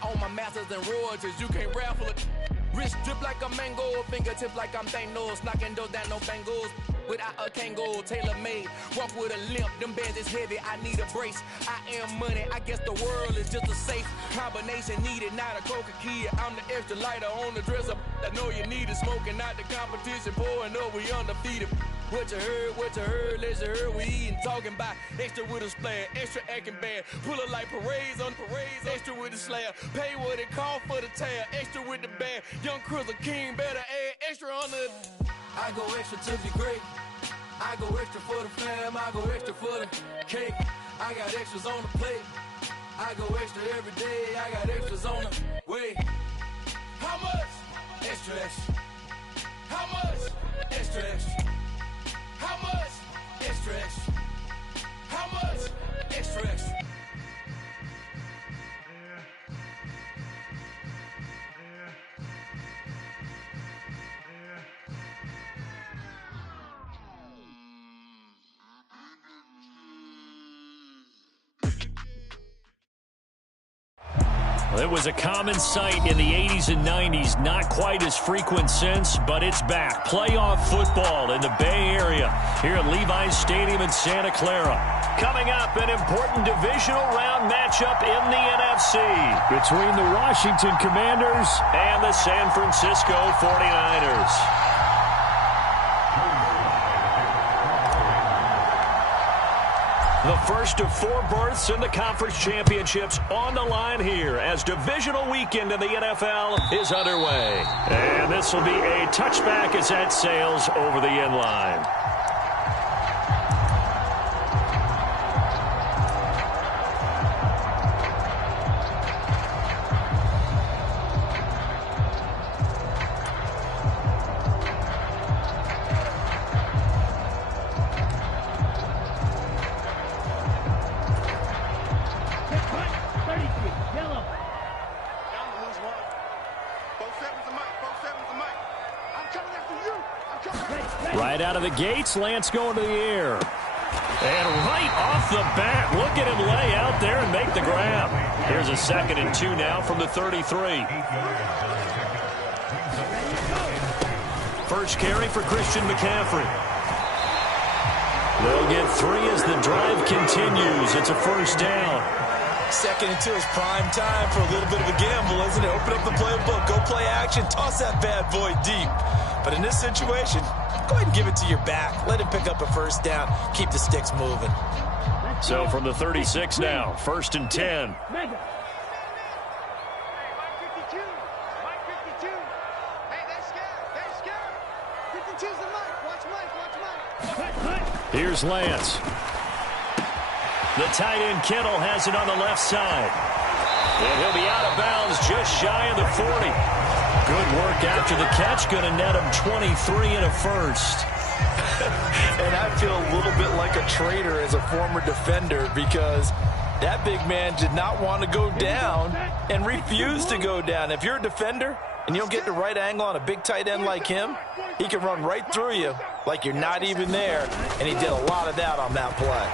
I own my masters and royalties, you can't raffle it. Wrist drip like a mango, fingertips like I'm Thanos, knocking those down, no bangles. Without a Kango, tailor-made, walk with a limp, them bands is heavy, I need a brace. I am money, I guess the world is just a safe combination needed, not a coca key. I'm the extra lighter on the dresser, I know you need it, smoking out the competition, pouring up, we undefeated. What you heard, let's hear we eating, talking about extra with a splash, extra acting bad, pull it like parades on parades, extra with the slab, pay what it cost for the tab, extra with the band, young Chris a king, better add extra on the. I go extra to be great. I go extra for the fam. I go extra for the cake. I got extras on the plate. I go extra every day. I got extras on the way. How much? Extra, extra. How much? Extra, extra. How much? Extra, extra. How much? Extra, extra. It was a common sight in the 80s and 90s, not quite as frequent since, but it's back. Playoff football in the Bay Area here at Levi's Stadium in Santa Clara. Coming up, an important divisional round matchup in the NFC between the Washington Commanders and the San Francisco 49ers. The first of 4 berths in the conference championships on the line here as divisional weekend in the NFL is underway. And this will be a touchback as that sails over the end line. Right out of the gates, Lance going to the air. And right off the bat, look at him lay out there and make the grab. Here's a 2nd and 2 now from the 33. First carry for Christian McCaffrey. They'll get 3 as the drive continues. It's a first down. 2nd and 2 is prime time for a little bit of a gamble, isn't it? Open up the playbook, go play action, toss that bad boy deep. But in this situation, go ahead and give it to your back. Let him pick up a first down. Keep the sticks moving. So from the 36 now, 1st and 10. Here's Lance. The tight end Kittle has it on the left side. And he'll be out of bounds just shy of the 40. Good work after the catch. Going to net him 23 and a first. And I feel a little bit like a traitor as a former defender because that big man did not want to go down and refused to go down. If you're a defender and you don't get the right angle on a big tight end like him, he can run right through you like you're not even there. And he did a lot of that on that play.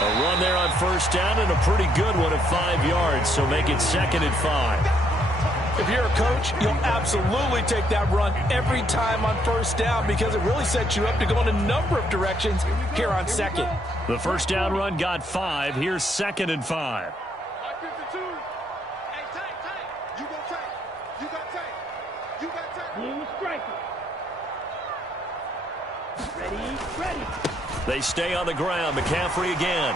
A run there on first down and a pretty good one at 5 yards, so make it 2nd and 5. If you're a coach, you'll absolutely take that run every time on first down because it really sets you up to go in a number of directions here on 2nd. The first down run got 5. Here's 2nd and 5. They stay on the ground. McCaffrey again.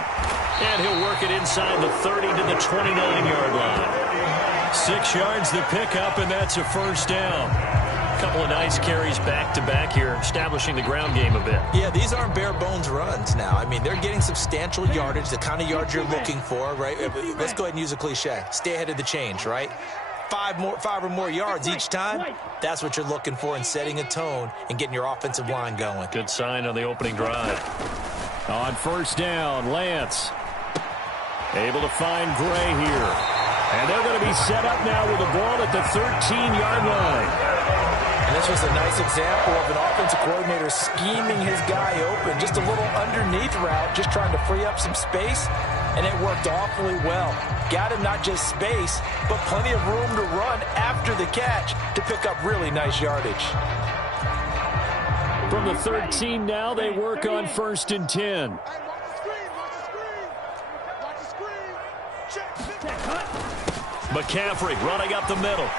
And he'll work it inside the 30 to the 29-yard line. 6 yards the pickup, and that's a first down. A couple of nice carries back-to-back here, establishing the ground game a bit. Yeah, these aren't bare-bones runs now. I mean, they're getting substantial yardage, the kind of yards you're looking for, right? Let's go ahead and use a cliche. Stay ahead of the change, right? 5 or more yards each time, that's what you're looking for in setting a tone and getting your offensive line going. Good sign on the opening drive. On first down, Lance able to find Gray here. And they're going to be set up now with the ball at the 13-yard line. And this was a nice example of an offensive coordinator scheming his guy open. Just a little underneath route, just trying to free up some space. and it worked awfully well. Got him not just space, but plenty of room to run after the catch to pick up really nice yardage. From the 13 now, they work on 1st and 10. McCaffrey running up the middle.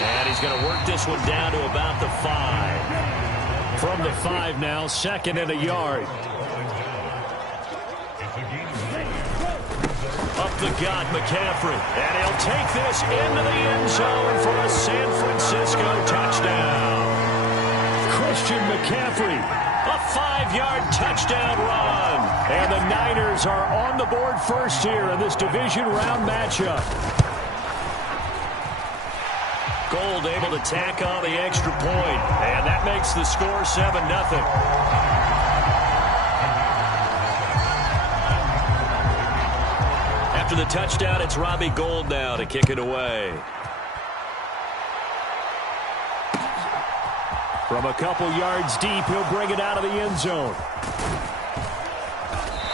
And he's going to work this one down to about the 5. From the 5 now, 2nd and a yard. Up the gut, McCaffrey. And he'll take this into the end zone for a San Francisco touchdown. Christian McCaffrey, a 5-yard touchdown run. And the Niners are on the board first here in this division round matchup. Gold able to tack on the extra point, and that makes the score 7-0. After the touchdown, it's Robbie Gould now to kick it away. From a couple yards deep, he'll bring it out of the end zone.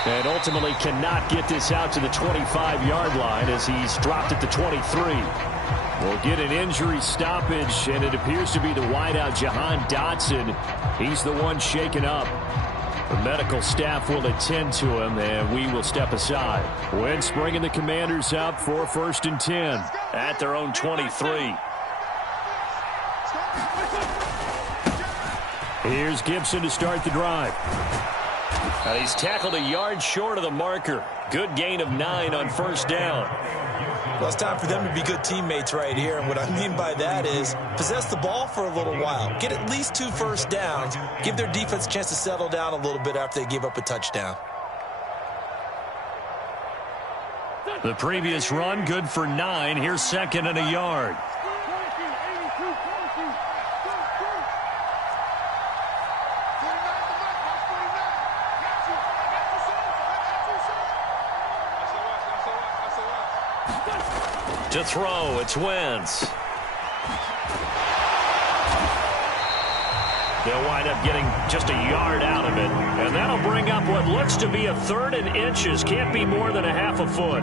And ultimately cannot get this out to the 25-yard line as he's dropped at the 23. We'll get an injury stoppage, and it appears to be the wideout, Jahan Dotson. He's the one shaken up. The medical staff will attend to him, and we will step aside. Wentz bringing the Commanders up for 1st and 10 at their own 23. Here's Gibson to start the drive. And he's tackled a yard short of the marker. Good gain of 9 on 1st down. Well, it's time for them to be good teammates right here. And what I mean by that is possess the ball for a little while. Get at least 2 first downs. Give their defense a chance to settle down a little bit after they give up a touchdown. The previous run good for 9. Here's 2nd and a yard. To throw, it's Wentz. They'll wind up getting just a yard out of it. And that'll bring up what looks to be a 3rd and inches. Can't be more than a half a foot.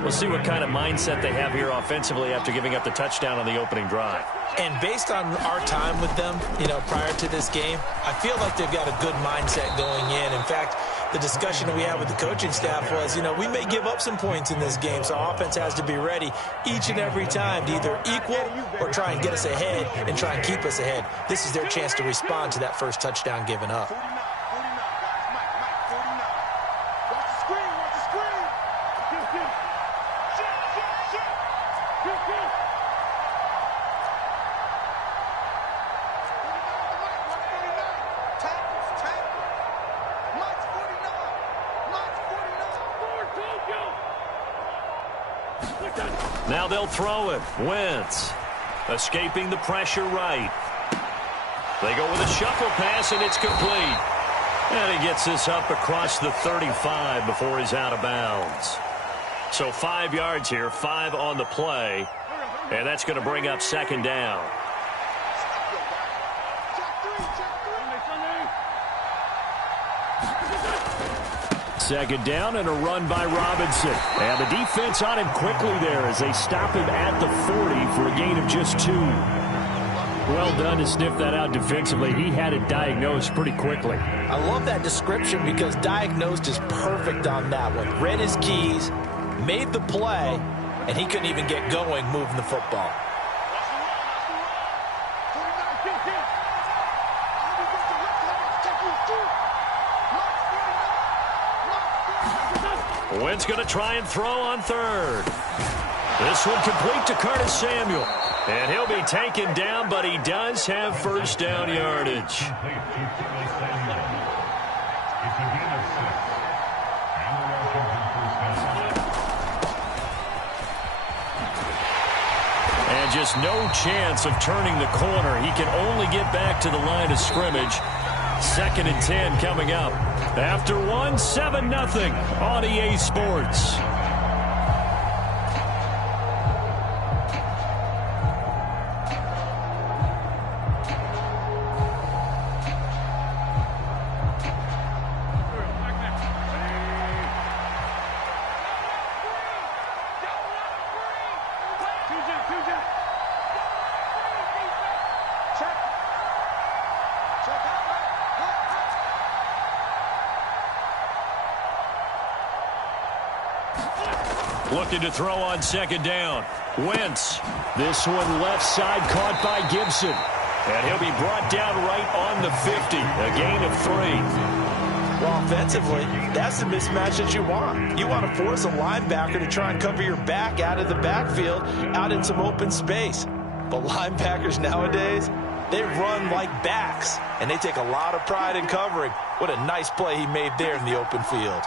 We'll see what kind of mindset they have here offensively after giving up the touchdown on the opening drive. And based on our time with them, prior to this game, I feel like they've got a good mindset going in. In fact, the discussion that we had with the coaching staff was, we may give up some points in this game, so offense has to be ready each and every time to either equal or try and get us ahead and try and keep us ahead. This is their chance to respond to that first touchdown given up. Now they'll throw it. Wentz escaping the pressure right. They go with a shuffle pass, and it's complete. And he gets this up across the 35 before he's out of bounds. So 5 yards here, 5 on the play. And that's going to bring up 2nd down. Second down and a run by Robinson. And the defense on him quickly there as they stop him at the 40 for a gain of just 2. Well done to sniff that out defensively. He had it diagnosed pretty quickly. I love that description because diagnosed is perfect on that one. Read his keys, made the play, and he couldn't even get going moving the football. Wentz going to try and throw on 3rd. This one complete to Curtis Samuel. And he'll be taken down, but he does have 1st down yardage. And just no chance of turning the corner. He can only get back to the line of scrimmage. 2nd and 10 coming up. After 1, 7-0 on EA Sports. Looking to throw on second down. Wentz. This one left side caught by Gibson. And he'll be brought down right on the 50. A gain of 3. Well, offensively, that's the mismatch that you want. You want to force a linebacker to try and cover your back out of the backfield, out in some open space. But linebackers nowadays, they run like backs, and they take a lot of pride in covering. What a nice play he made there in the open field.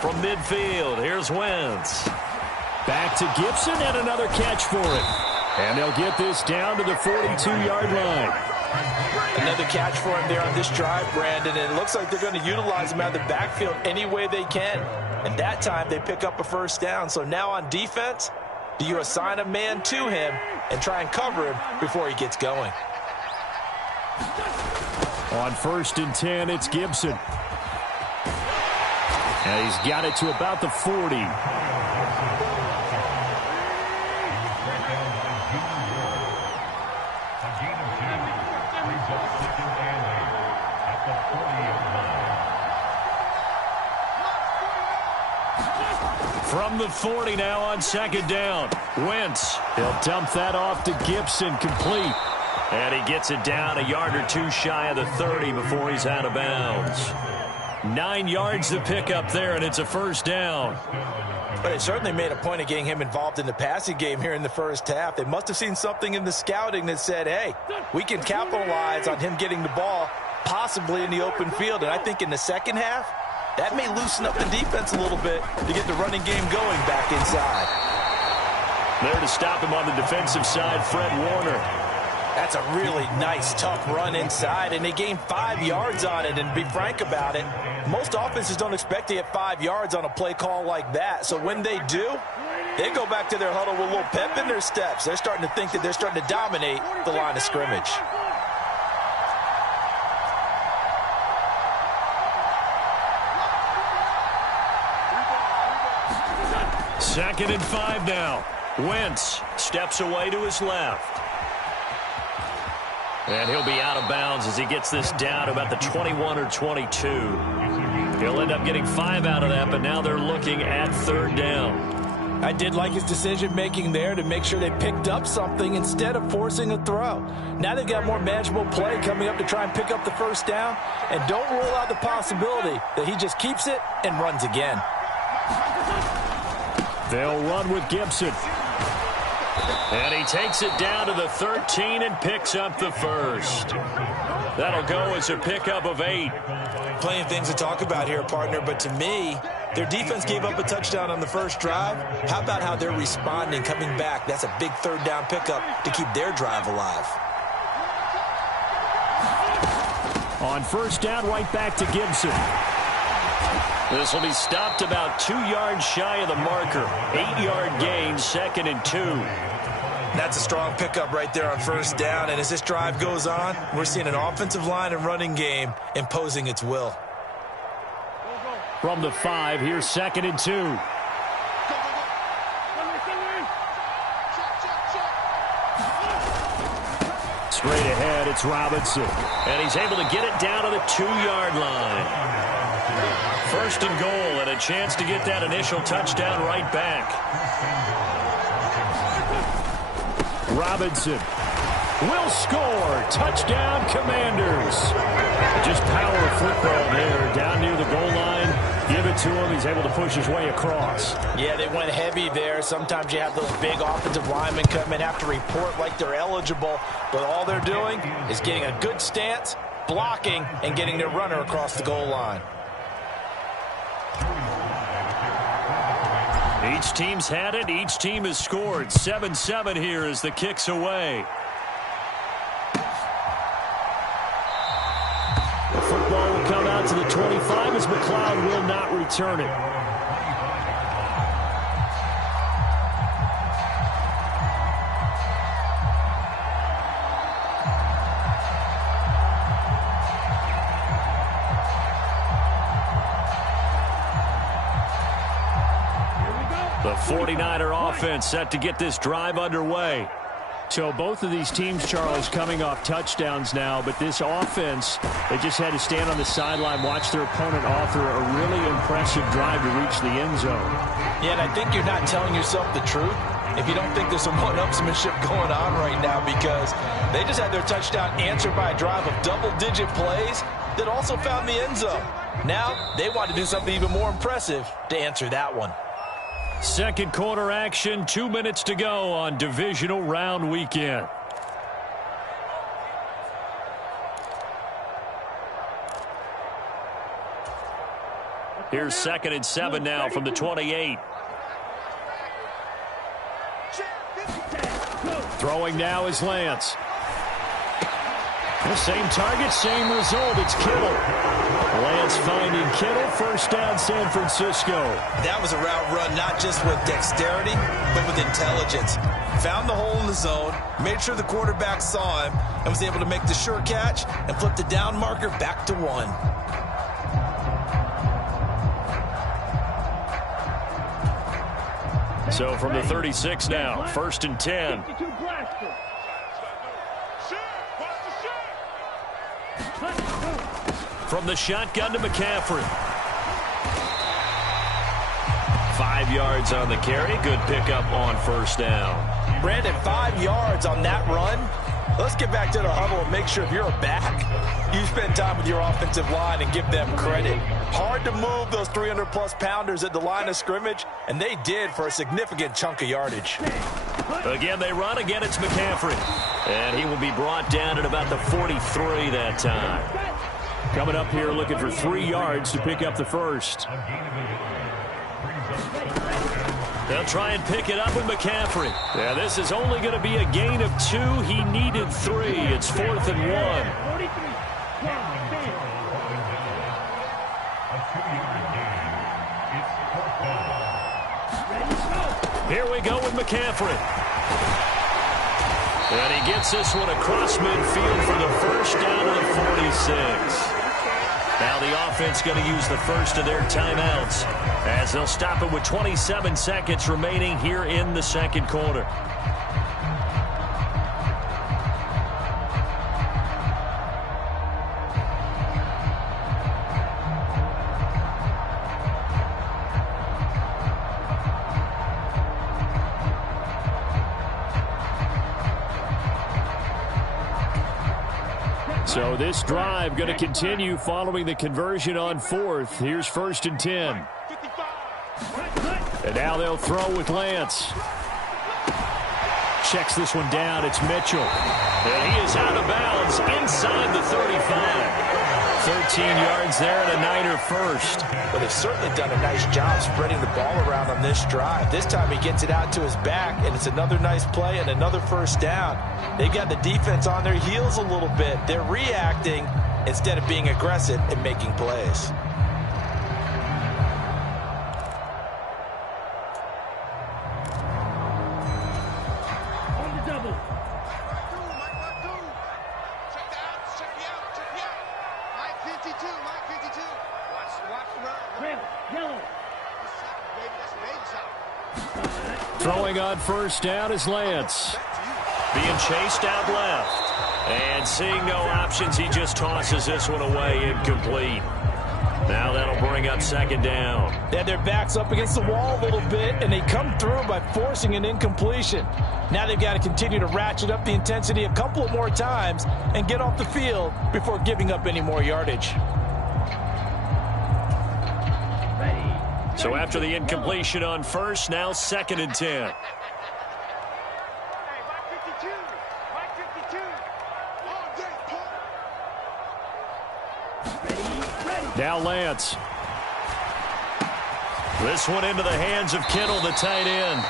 From midfield, here's Wentz. Back to Gibson and another catch for him. And they'll get this down to the 42-yard line. Another catch for him there on this drive, Brandon, and it looks like they're going to utilize him out of the backfield any way they can. And that time they pick up a first down. So now on defense, do you assign a man to him and try and cover him before he gets going? On 1st and 10, it's Gibson. And he's got it to about the 40. From the 40 now on second down. Wentz. He'll dump that off to Gibson, complete. And he gets it down a yard or two shy of the 30 before he's out of bounds. 9 yards to pick up there, and it's a first down. But they certainly made a point of getting him involved in the passing game here in the first half. They must have seen something in the scouting that said, hey, we can capitalize on him getting the ball possibly in the open field. And I think in the second half, that may loosen up the defense a little bit to get the running game going back inside. There to stop him on the defensive side, Fred Warner. That's a really nice, tough run inside, and they gained 5 yards on it. And to be frank about it, most offenses don't expect to get 5 yards on a play call like that. So when they do, they go back to their huddle with a little pep in their steps. They're starting to think that they're starting to dominate the line of scrimmage. Second and 5 now. Wentz steps away to his left. And he'll be out of bounds as he gets this down to about the 21 or 22. He'll end up getting 5 out of that, but now they're looking at 3rd down. I did like his decision-making there to make sure they picked up something instead of forcing a throw. Now they've got more manageable play coming up to try and pick up the first down. And don't rule out the possibility that he just keeps it and runs again. They'll run with Gibson. And he takes it down to the 13 and picks up the first. That'll go as a pickup of 8. Plenty of things to talk about here, partner, but to me, their defense gave up a touchdown on the first drive. How about how they're responding, coming back? That's a big 3rd down pickup to keep their drive alive. On 1st down, right back to Gibson. This will be stopped about 2 yards shy of the marker. 8-yard gain, 2nd and 2. That's a strong pickup right there on 1st down. And as this drive goes on, we're seeing an offensive line and running game imposing its will. From the 5, here's 2nd and 2. Straight ahead, it's Robinson. And he's able to get it down to the 2-yard line. 1st and goal, and a chance to get that initial touchdown right back. Robinson will score. Touchdown, Commanders. Just power football there down near the goal line. Give it to him. He's able to push his way across. Yeah, they went heavy there. Sometimes you have those big offensive linemen come in, have to report like they're eligible, but all they're doing is getting a good stance, blocking, and getting their runner across the goal line. Each team's had it. Each team has scored. 7-7 here as the kick's away. The football will come out to the 25 as McLeod will not return it. The 49er offense set to get this drive underway. So both of these teams, Charles, coming off touchdowns now, but this offense, they just had to stand on the sideline, watch their opponent author a really impressive drive to reach the end zone. Yeah, and I think you're not telling yourself the truth if you don't think there's some one-upsmanship going on right now, because they just had their touchdown answered by a drive of double-digit plays that also found the end zone. Now they want to do something even more impressive to answer that one. Second quarter action, 2 minutes to go on divisional round weekend. Here's 2nd and 7 now from the 28. Throwing now is Lance. The same target, same result. It's Kittle. Lance finding Kittle. First down, San Francisco. That was a route run not just with dexterity, but with intelligence. Found the hole in the zone, made sure the quarterback saw him, and was able to make the sure catch and flip the down marker back to 1. So from the 36 now, 1st and 10. From the shotgun to McCaffrey. 5 yards on the carry. Good pickup on first down. Brandon, 5 yards on that run. Let's get back to the huddle and make sure if you're a back, you spend time with your offensive line and give them credit. Hard to move those 300-plus pounders at the line of scrimmage, and they did for a significant chunk of yardage. Again, they run. Again, it's McCaffrey. And he will be brought down at about the 43 that time. Coming up here looking for 3 yards to pick up the first. They'll try and pick it up with McCaffrey. Yeah, this is only going to be a gain of 2. He needed 3. It's 4th and 1. Here we go with McCaffrey. And he gets this one across midfield for the first down to the 46. Now the offense going to use the first of their timeouts as they'll stop it with 27 seconds remaining here in the second quarter. So this drive going to continue following the conversion on 4th. Here's 1st and 10. And now they'll throw with Lance. Checks this one down. It's Mitchell. And he is out of bounds inside the 35. 13 yards there and a Niner first. But they've certainly done a nice job spreading the ball around on this drive. This time he gets it out to his back, and it's another nice play and another first down. They've got the defense on their heels a little bit. They're reacting instead of being aggressive and making plays. Throwing on first down is Lance. Being chased out left. And seeing no options, he just tosses this one away, incomplete. Now that'll bring up second down. They had their backs up against the wall a little bit, and they come through by forcing an incompletion. Now they've got to continue to ratchet up the intensity a couple of more times and get off the field before giving up any more yardage. So after the incompletion on first, now 2nd and 10. Now Lance. This one into the hands of Kittle, the tight end.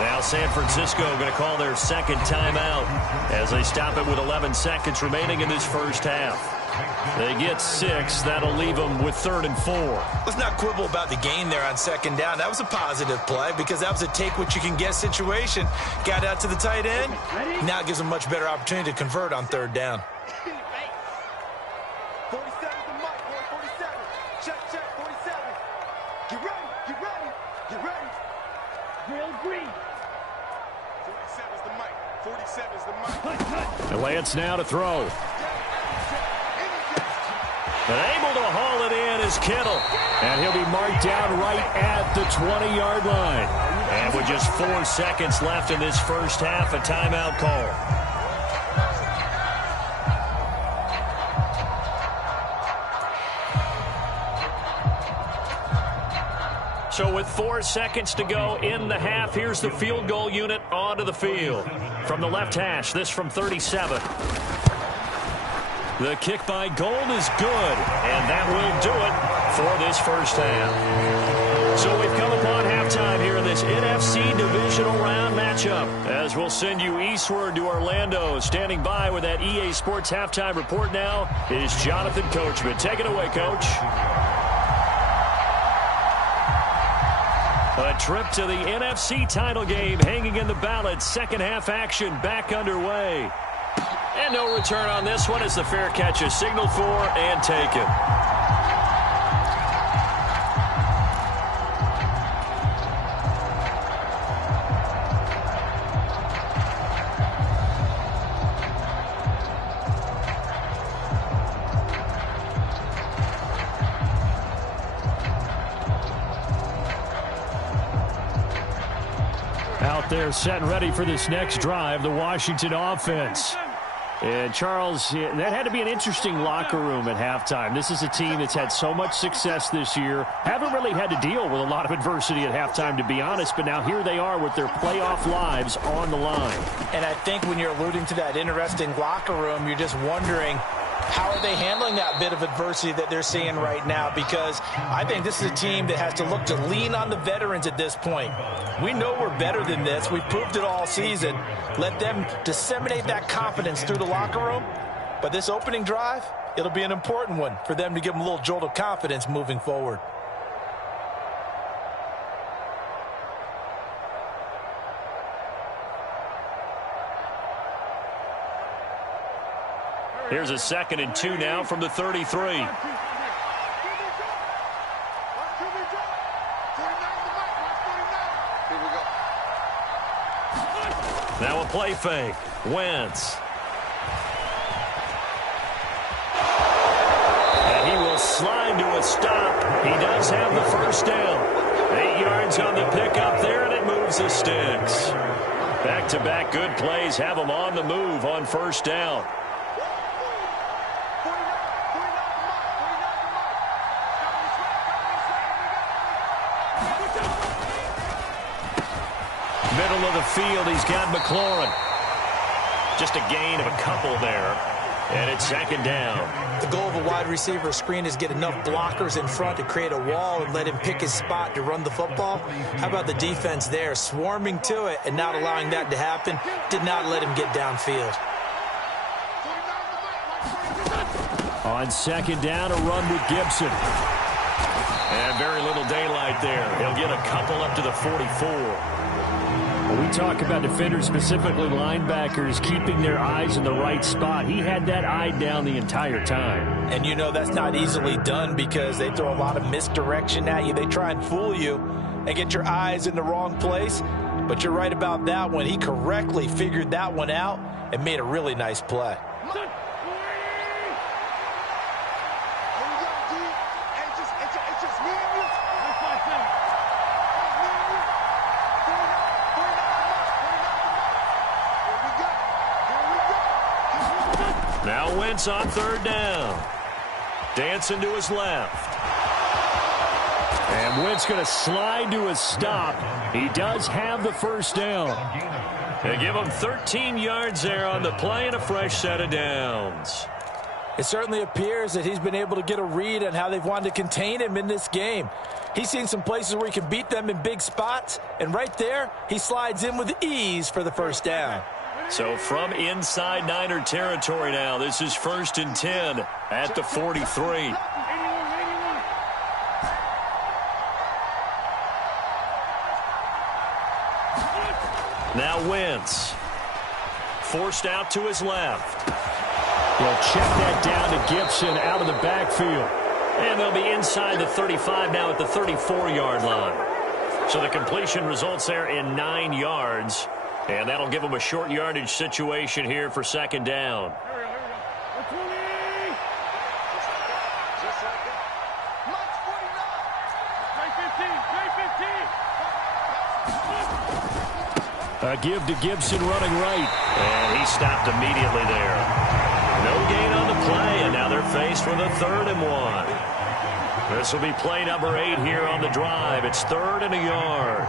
Now San Francisco going to call their second timeout as they stop it with 11 seconds remaining in this first half. They get 6. That'll leave them with 3rd and 4. Let's not quibble about the gain there on second down. That was a positive play because that was a take-what-you-can-get situation. Got out to the tight end. Now it gives them a much better opportunity to convert on 3rd down. 47 the mic, boy, 47. Check, 47. Get ready, get ready, get ready. The Lance now to throw. But able to haul it in is Kittle. And he'll be marked down right at the 20-yard line. And with just 4 seconds left in this first half, a timeout call. So with 4 seconds to go in the half, here's the field goal unit onto the field. From the left hash, this from 37. The kick by Gold is good, and that will do it for this first half. So we've come upon halftime here in this NFC divisional round matchup, as we'll send you eastward to Orlando. Standing by with that EA Sports halftime report now is Jonathan Coachman. Take it away, Coach. A trip to the NFC title game hanging in the balance. Second half action back underway. And no return on this one as the fair catch is signaled for and taken. Out there set and ready for this next drive, the Washington offense. And, Charles, that had to be an interesting locker room at halftime. This is a team that's had so much success this year. Haven't really had to deal with a lot of adversity at halftime, to be honest. But now here they are with their playoff lives on the line. And I think when you're alluding to that interesting locker room, you're just wondering, how are they handling that bit of adversity that they're seeing right now? Because I think this is a team that has to look to lean on the veterans at this point. We know we're better than this. We've proved it all season. Let them disseminate that confidence through the locker room. But this opening drive, it'll be an important one for them to give them a little jolt of confidence moving forward. Here's a 2nd and 2 now from the 33. Now a play fake. Wentz. And he will slide to a stop. He does have the first down. 8 yards on the pickup there, and it moves the sticks. Back-to-back good plays have him on the move on first down. Middle of the field, he's got McLaurin. Just a gain of a couple there, and it's 2nd down. The goal of a wide receiver screen is get enough blockers in front to create a wall and let him pick his spot to run the football. How about the defense there, swarming to it and not allowing that to happen? Did not let him get downfield. On 2nd down, a run with Gibson. And very little daylight there. He'll get a couple up to the 44. When we talk about defenders, specifically linebackers, keeping their eyes in the right spot, he had that eye down the entire time. And you know that's not easily done because they throw a lot of misdirection at you. They try and fool you and get your eyes in the wrong place. But you're right about that one. He correctly figured that one out and made a really nice play. Now Wentz on 3rd down. Dancing to his left. And Wentz going to slide to a stop. He does have the first down. They give him 13 yards there on the play and a fresh set of downs. It certainly appears that he's been able to get a read on how they've wanted to contain him in this game. He's seen some places where he can beat them in big spots, and right there, he slides in with ease for the first down. So from inside Niner territory now, this is 1st and 10 at the 43. Now Wentz. Forced out to his left. He'll check that down to Gibson out of the backfield. And they'll be inside the 35 now at the 34-yard line. So the completion results there in 9 yards. And that'll give them a short yardage situation here for second down. A give to Gibson running right. And he stopped immediately there. No gain on the play, and now they're faced with a 3rd and 1. This will be play number 8 here on the drive. It's 3rd and a yard.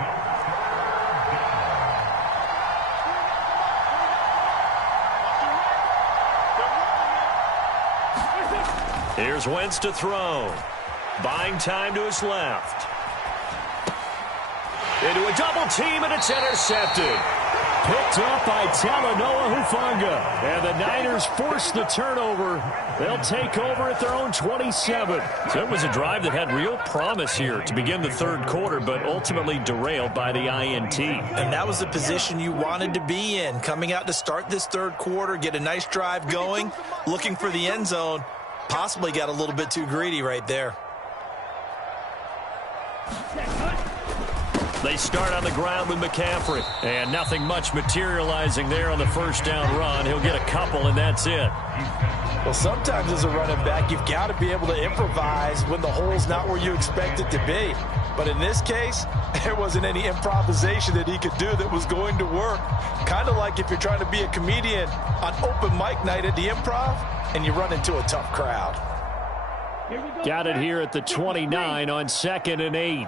Here's Wentz to throw. Buying time to his left. Into a double team, and it's intercepted. Picked up by Talanoa Hufanga. And the Niners force the turnover. They'll take over at their own 27. So it was a drive that had real promise here to begin the 3rd quarter, but ultimately derailed by the INT. And that was the position you wanted to be in. Coming out to start this 3rd quarter, get a nice drive going, looking for the end zone. Possibly got a little bit too greedy right there. They start on the ground with McCaffrey. And nothing much materializing there on the first down run. He'll get a couple, and that's it. Well, sometimes as a running back, you've got to be able to improvise when the hole's not where you expect it to be. But in this case, there wasn't any improvisation that he could do that was going to work. Kind of like if you're trying to be a comedian on open mic night at the Improv and you run into a tough crowd. Got it here at the 29 on 2nd and 8.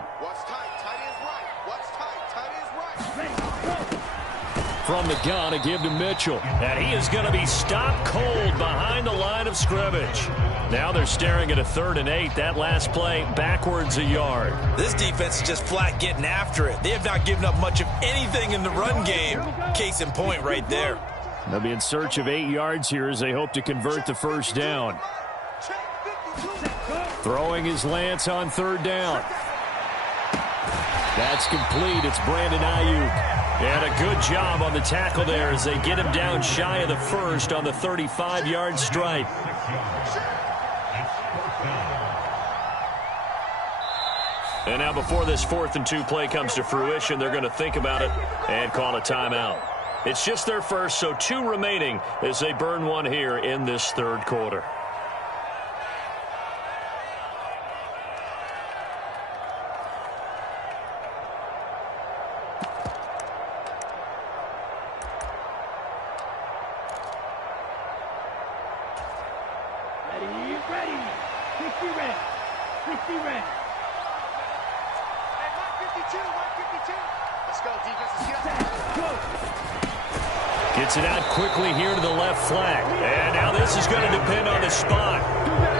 From the gun, a give to Mitchell. And he is going to be stopped cold behind the line of scrimmage. Now they're staring at a 3rd and 8. That last play backwards a yard. This defense is just flat getting after it. They have not given up much of anything in the run game. Case in point right there. They'll be in search of 8 yards here as they hope to convert the first down. Throwing his Lance on 3rd down. That's complete. It's Brandon Ayuk. And a good job on the tackle there as they get him down shy of the first on the 35-yard stripe. And now before this 4th and 2 play comes to fruition, they're going to think about it and call a timeout. It's just their first, so 2 remaining as they burn one here in this 3rd quarter. Gets it out quickly here to the left flank. And now this is going to depend on the spot.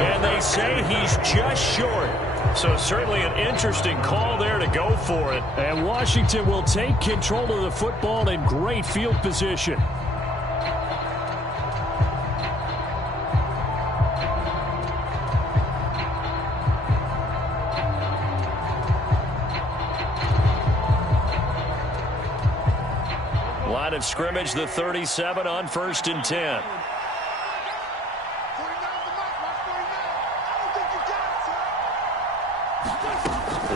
And they say he's just short. So certainly an interesting call there to go for it. And Washington will take control of the football in great field position. Line of scrimmage, the 37 on 1st and 10.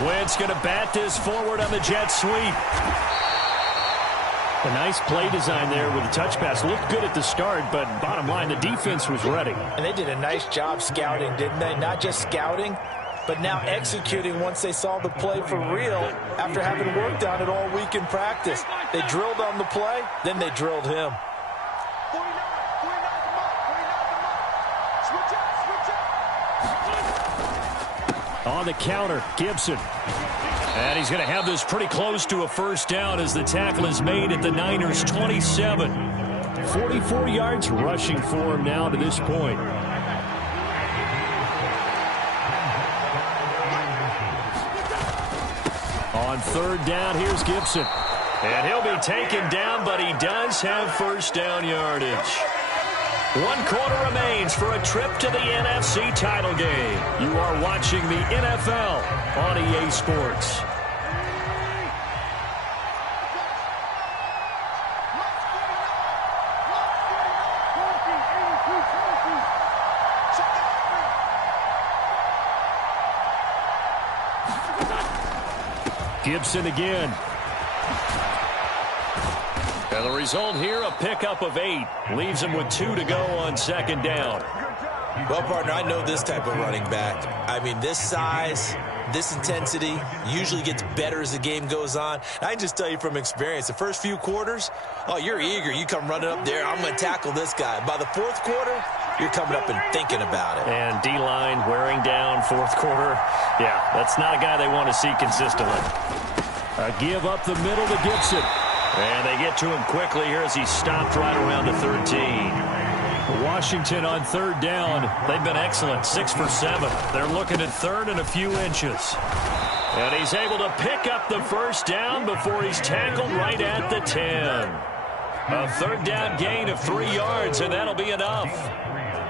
Wentz going to bat this forward on the jet sweep. A nice play design there with the touch pass. Looked good at the start, but bottom line, the defense was ready. And they did a nice job scouting, didn't they? Not just scouting, but now executing once they saw the play for real after having worked on it all week in practice. They drilled on the play, then they drilled him. On the counter, Gibson. And he's going to have this pretty close to a first down as the tackle is made at the Niners' 27. 44 yards rushing for him now to this point. On 3rd down, here's Gibson. And he'll be taken down, but he does have first down yardage. 1 quarter remains for a trip to the NFC title game. You are watching the NFL on EA Sports. Gibson again. And the result here, a pickup of 8. Leaves him with 2 to go on second down. Well, partner, I know this type of running back. I mean, this size, this intensity usually gets better as the game goes on. I can just tell you from experience, the first few quarters, oh, you're eager. You come running up there, I'm going to tackle this guy. By the fourth quarter, you're coming up and thinking about it. And D-line wearing down fourth quarter. Yeah, that's not a guy they want to see consistently. A give up the middle to Gibson. And they get to him quickly here as he stopped right around the 13. Washington on third down. They've been excellent, 6 for 7. They're looking at third and a few inches. And he's able to pick up the first down before he's tackled right at the 10. A third down gain of 3 yards, and that'll be enough.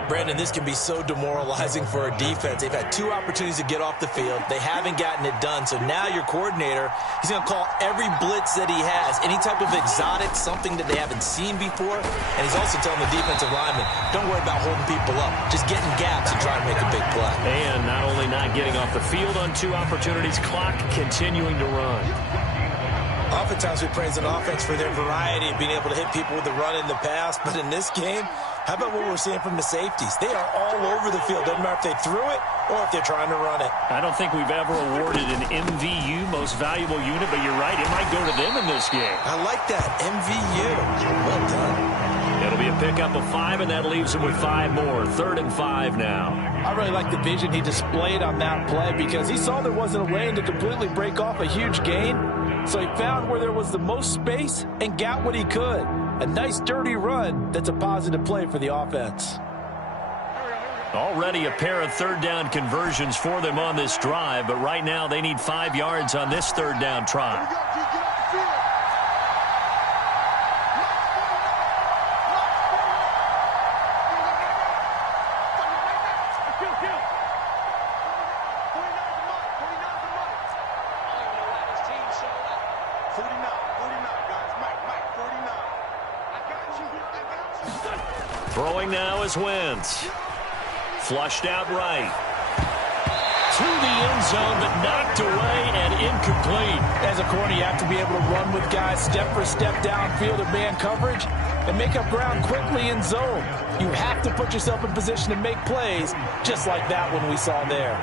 Brandon, this can be so demoralizing for a defense. They've had 2 opportunities to get off the field. They haven't gotten it done. So now your coordinator, he's going to call every blitz that he has, any type of exotic, something that they haven't seen before. And he's also telling the defensive lineman, don't worry about holding people up. Just get in gaps and try to make a big play. And not only not getting off the field on 2 opportunities, clock continuing to run. Oftentimes we praise an offense for their variety of being able to hit people with the run in the pass. But in this game, how about what we're seeing from the safeties? They are all over the field. Doesn't matter if they threw it or if they're trying to run it. I don't think we've ever awarded an MVU, most valuable unit, but you're right, it might go to them in this game. I like that, MVU. Well done. It'll be a pickup of 5, and that leaves him with 5 more. 3rd and 5 now. I really like the vision he displayed on that play because he saw there wasn't a way to completely break off a huge gain. So he found where there was the most space and got what he could. A nice, dirty run that's a positive play for the offense. Already a pair of third down conversions for them on this drive, but right now they need 5 yards on this third down try. Throwing now is Wentz. Flushed out right. To the end zone, but knocked away and incomplete. As a corner, you have to be able to run with guys step for step downfield of man coverage and make up ground quickly in zone. You have to put yourself in position to make plays, just like that one we saw there.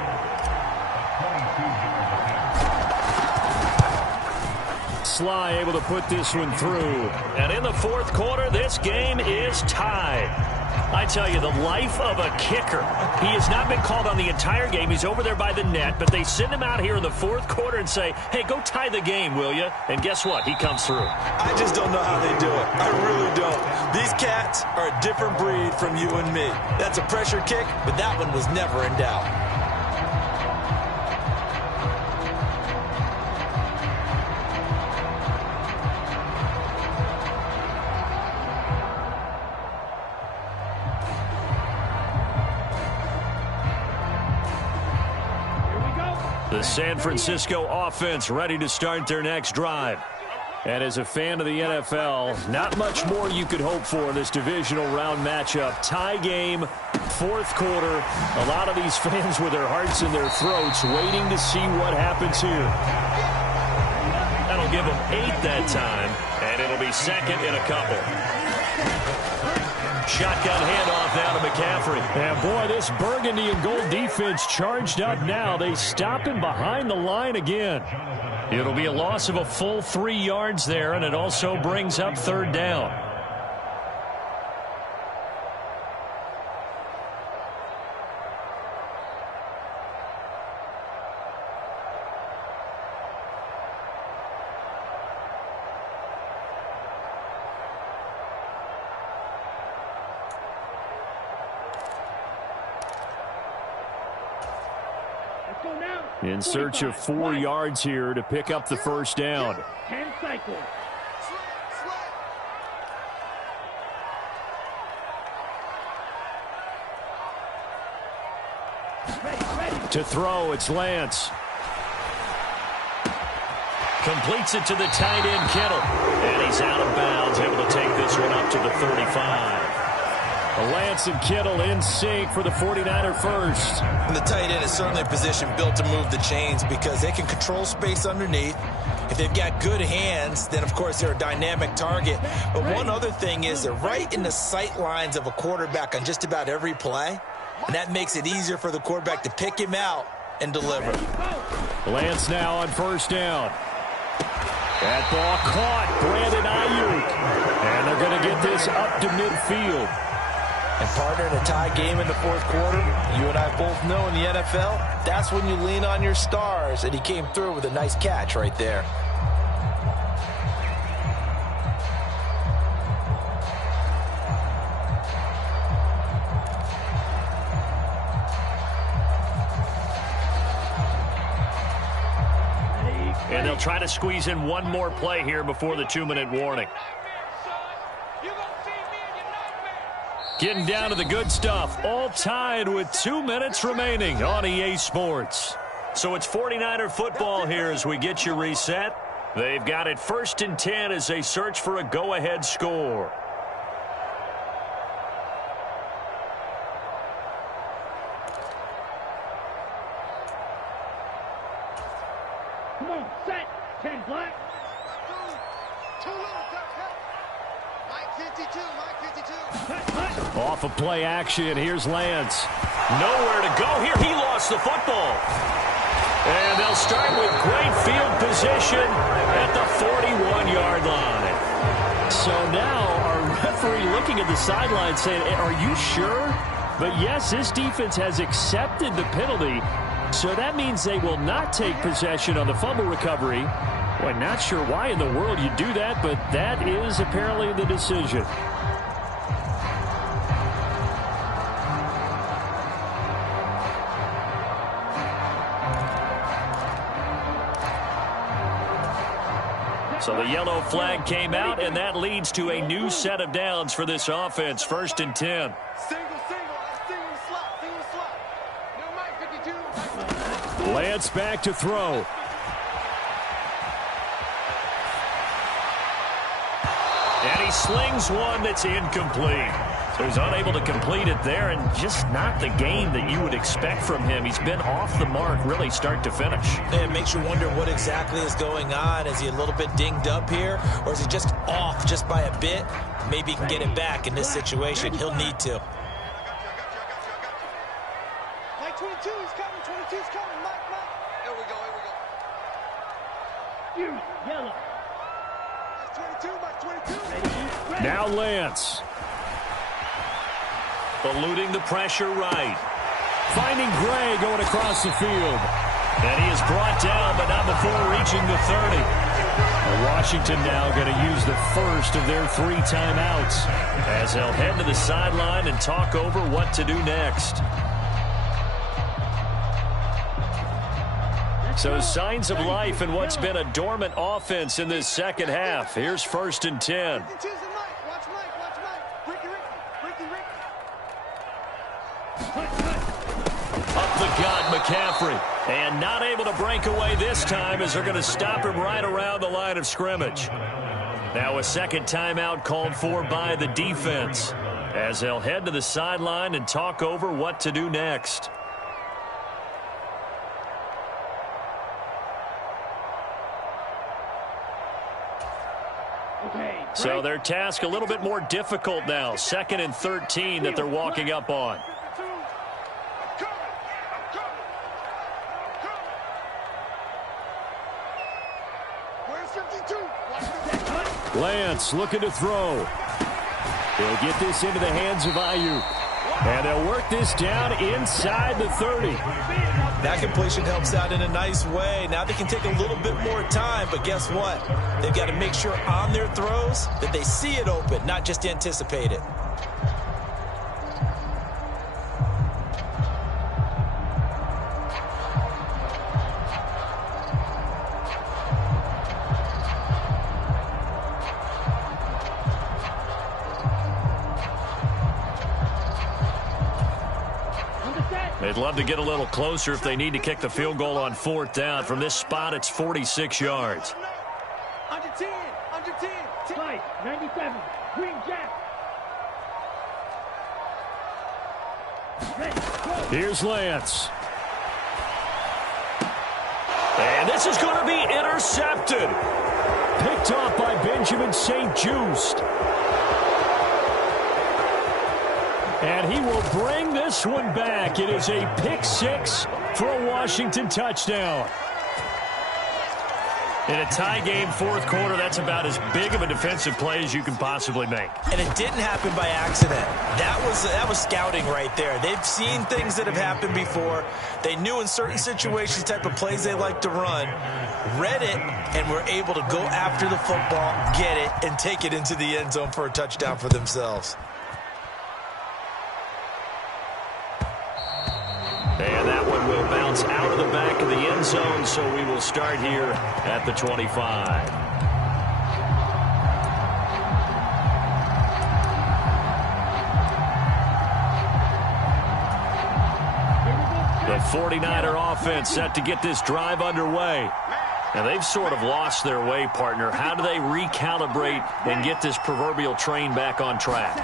Sly able to put this one through. And in the fourth quarter, this game is tied. I tell you, the life of a kicker. He has not been called on the entire game. He's over there by the net, but they send him out here in the fourth quarter and say, hey, go tie the game, will you? And guess what? He comes through. I just don't know how they do it. I really don't. These cats are a different breed from you and me. That's a pressure kick, but that one was never in doubt. The San Francisco offense ready to start their next drive. And as a fan of the NFL, not much more you could hope for in this divisional round matchup. Tie game, fourth quarter. A lot of these fans with their hearts in their throats waiting to see what happens here. That'll give them 8 that time, and it'll be second in a couple. Shotgun handoff now to McCaffrey. And boy, this burgundy and gold defense charged up now. They stop him behind the line again. It'll be a loss of a full 3 yards there, and it also brings up third down. In search of 4 yards here to pick up the first down. 10 cycles. To throw, it's Lance. Completes it to the tight end, Kittle. And he's out of bounds, able to take this one up to the 35. Lance and Kittle in sync for the 49er first. And the tight end is certainly a position built to move the chains because they can control space underneath. If they've got good hands, then, of course, they're a dynamic target. But one other thing is they're right in the sight lines of a quarterback on just about every play. And that makes it easier for the quarterback to pick him out and deliver. Lance now on first down. That ball caught. Brandon Ayuk. And they're going to get this up to midfield. And partner, in a tie game in the fourth quarter, you and I both know in the NFL, that's when you lean on your stars. And he came through with a nice catch right there. And they'll try to squeeze in one more play here before the 2-minute warning. Getting down to the good stuff. All tied with 2 minutes remaining on EA Sports. So it's 49er football here as we get you reset. They've got it 1st and 10 as they search for a go-ahead score. Come on, set. 10 black. Too low. Mike 52. Off of play action. Here's Lance. Nowhere to go here. He lost the football. And they'll start with great field position at the 41-yard line. So now our referee looking at the sideline saying, are you sure? But yes, this defense has accepted the penalty. So that means they will not take possession on the fumble recovery. Well, not sure why in the world you do that, but that is apparently the decision. So the yellow flag came out, and that leads to a new set of downs for this offense. 1st and 10. Lance back to throw. And he slings one that's incomplete. So he's unable to complete it there, and just not the game that you would expect from him. He's been off the mark really start to finish. It makes you wonder what exactly is going on. Is he a little bit dinged up here, or is he just off just by a bit? Maybe he can get it back in this situation. He'll need to. Mike 22 is coming. 22 is coming. Mike. Here we go. Yellow. Mike 22. Now Lance. Eluding the pressure right. Finding Gray going across the field. And he is brought down, but not before reaching the 30. Washington now going to use the first of their 3 timeouts as they'll head to the sideline and talk over what to do next. So signs of life in what's been a dormant offense in this second half. Here's 1st and 10. Up the gut, McCaffrey. And not able to break away this time as they're going to stop him right around the line of scrimmage. Now a second timeout called for by the defense as they'll head to the sideline and talk over what to do next. So their task a little bit more difficult now. 2nd and 13 that they're walking up on. Lance looking to throw. They'll get this into the hands of Ayuk. And they'll work this down inside the 30. That completion helps out in a nice way. Now they can take a little bit more time, but guess what? They've got to make sure on their throws that they see it open, not just anticipate it. They'd love to get a little closer if they need to kick the field goal on 4th down. From this spot, it's 46 yards. Under 10. Mike, 97. Green Jack. Here's Lance. And this is going to be intercepted. Picked off by Benjamin St-Juste. And he will bring this one back. It is a pick six for a Washington touchdown. In a tie game, fourth quarter, that's about as big of a defensive play as you can possibly make. And it didn't happen by accident. That was scouting right there. They've seen things that have happened before. They knew in certain situations type of plays they like to run, read it, and were able to go after the football, get it, and take it into the end zone for a touchdown for themselves. And that one will bounce out of the back of the end zone, so we will start here at the 25. The 49er offense set to get this drive underway. And they've sort of lost their way, partner. How do they recalibrate and get this proverbial train back on track?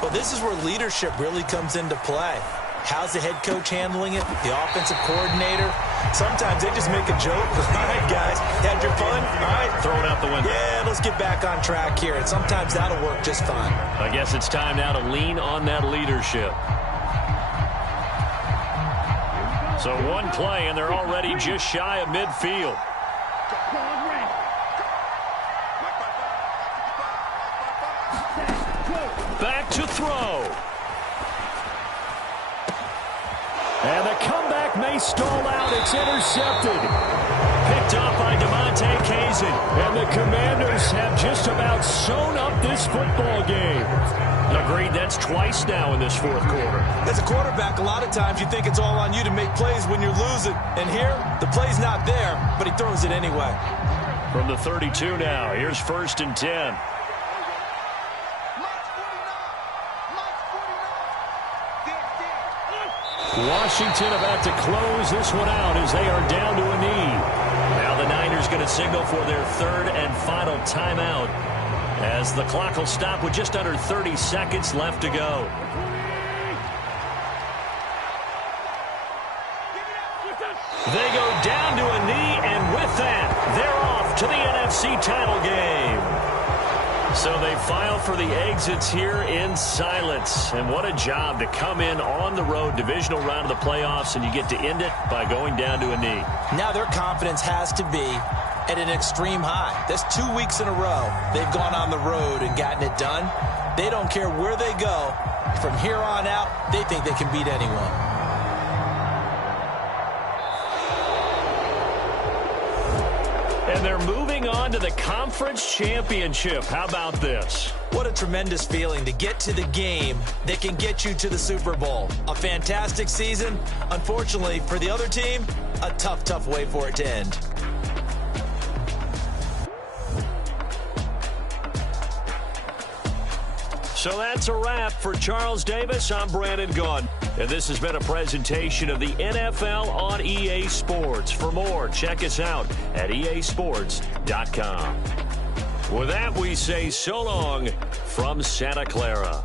Well, this is where leadership really comes into play. How's the head coach handling it? The offensive coordinator? Sometimes they just make a joke. All right, guys, had your fun? All right. Throw it out the window. Yeah, let's get back on track here. And sometimes that'll work just fine. I guess it's time now to lean on that leadership. So one play, and they're already just shy of midfield. Back to throw. And the comeback may stall out. It's intercepted. Picked up by DeMonte Kazin. And the Commanders have just about sewn up this football game. Agreed, that's twice now in this fourth quarter. As a quarterback, a lot of times you think it's all on you to make plays when you're losing. And here, the play's not there, but he throws it anyway. From the 32 now, here's 1st and 10. Washington about to close this one out as they are down to a knee. Now the Niners going to signal for their third and final timeout as the clock will stop with just under 30 seconds left to go. They go down to a knee, and with that, they're off to the NFC title game. So they file for the exits here in silence. And what a job to come in on the road, divisional round of the playoffs, and you get to end it by going down to a knee. Now their confidence has to be at an extreme high. That's 2 weeks in a row they've gone on the road and gotten it done. They don't care where they go. From here on out, they think they can beat anyone. And they're moving on to the conference championship. How about this? What a tremendous feeling to get to the game that can get you to the Super Bowl. A fantastic season. Unfortunately, for the other team, a tough, tough way for it to end. So that's a wrap for Charles Davis. I'm Brandon Gunn. And this has been a presentation of the NFL on EA Sports. For more, check us out at easports.com. With that, we say so long from Santa Clara.